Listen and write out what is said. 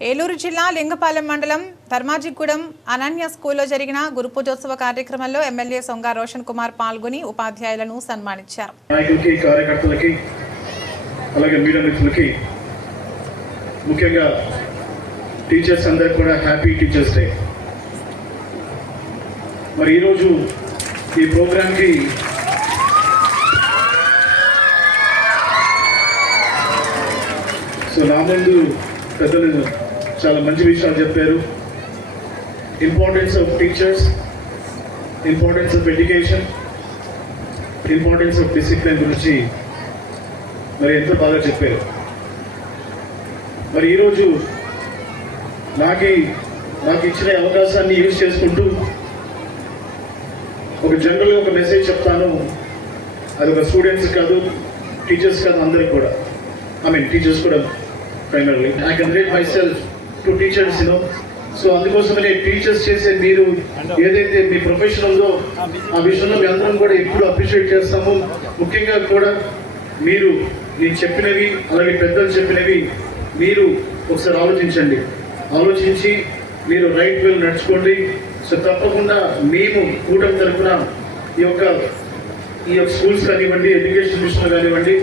ఏలూరు జిల్లా లింగపాలెం మండలం ధర్మాజిగూడెం అనన్య స్కూల్లో జరిగిన గురు పూజోత్సవ కార్యక్రమంలో ఎమ్మెల్యే సొంగ రోషన్ కుమార్ పాల్గొని ఉపాధ్యాయులను సన్మానించారు. నాయకులకి కార్యకర్తలకి అలాగే మీడియా మిత్రులకి ముఖ్యంగా టీచర్స్ అందరికి కూడా హ్యాపీ టీచర్స్ డే. మరి ఈరోజు ఈ ప్రోగ్రామ్కి సో నా ముందు పెద్దలు చాలా మంచి విషయాలు చెప్పారు. Importance of teachers importance of education importance of discipline గురించి మరి ఎంతో బాగా చెప్పారు. మరి ఈరోజు నాకు నాకు ఇచ్చిన అవకాశాన్ని యూజ్ చేసుకుంటూ ఒక జనరల్గా ఒక మెసేజ్ చెప్తాను. అది ఒక స్టూడెంట్స్ కాదు టీచర్స్ కాదు అందరికి కూడా. ఐ మీన్ టీచర్స్ కూడా primarily I can rate myself to teachers no so అందుకోసమనే టీచర్స్ చేసే మీరు ఏదైతే మీ ప్రొఫెషన్ ఉందో ఆ విషయంలో మీ అందరం కూడా ఎప్పుడు అప్రిషియేట్ చేస్తాము. ముఖ్యంగా కూడా మీరు నేను చెప్పినవి అలాగే పెద్దలు చెప్పినవి మీరు ఒకసారి ఆలోచించండి. ఆలోచించి మీరు రైట్ వేలు నడుచుకోండి. సో తప్పకుండా మేము కూటమి తరఫున ఈ యొక్క ఈ యొక్క స్కూల్స్ కానివ్వండి ఎడ్యుకేషన్ విషయంలో కానివ్వండి